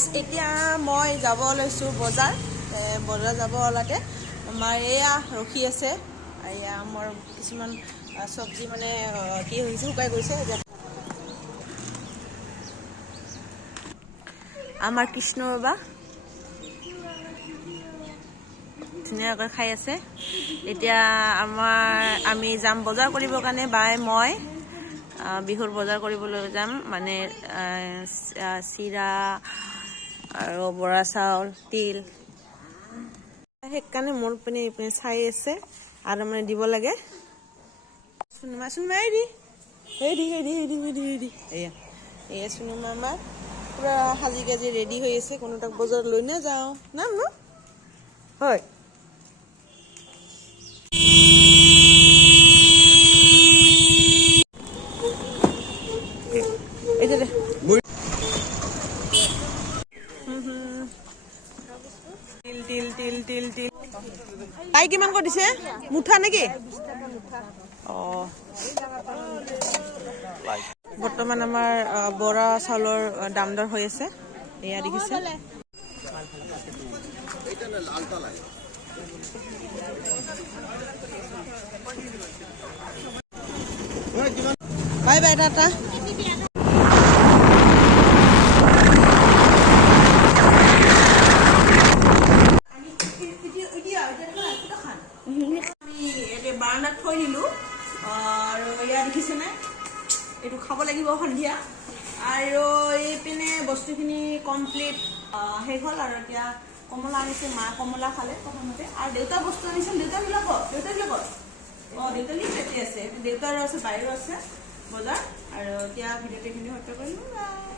এতিয়া মই যাব লৈছোঁ বজাৰ যাব ওলাতে আমাৰ এয়া ৰখি আছে এয়া আমাৰ কিছুমান চব্জি মানে কি হৈছে শুকাই গৈছে আমাৰ কৃষ্ণ বাবা ধুনীয়াকৈ খাই আছে এতিয়া আমি যাম বজাৰ কৰিবৰ কাৰণে বাই মই বিহুৰ বজাৰ কৰিবলৈ যাম মানে চিৰা আৰু বৰা চাউল তিল সেইকাৰণে মোৰ পিনে চাই আছে আৰু মানে দিব লাগে চুনুমা দি এয়া এয়া চুনুমা আমাৰ পুৰা সাজি কাজি ৰেডি হৈ আছে কোনো তাক বজাৰ লৈ নাযাওঁ নাম ন হয় তিল তাই কিমান কৈ দিছে মুঠা নেকি বৰ্তমান আমাৰ বৰা চাউলৰ দাম দৰ হৈ আছে এয়া দেখিছে বাই বাই টাটা বাৰান্দাত থৈ দিলোঁ আৰু এয়া দেখিছেনে এইটো খাব লাগিব সন্ধিয়া আৰু এইপিনে বস্তুখিনি কমপ্লিট শেষ হ'ল আৰু এতিয়া কমলা আনিছে মা কমলা খালে প্ৰথমতে আৰু দেউতা বস্তু আনিছে দেউতাবিলাকৰ দেউতা লিখি আছে দেউতাৰো আছে বাইৰো আছে বজাৰ আৰু এতিয়া ভিডিঅ'টো সত্য কৰিলোঁ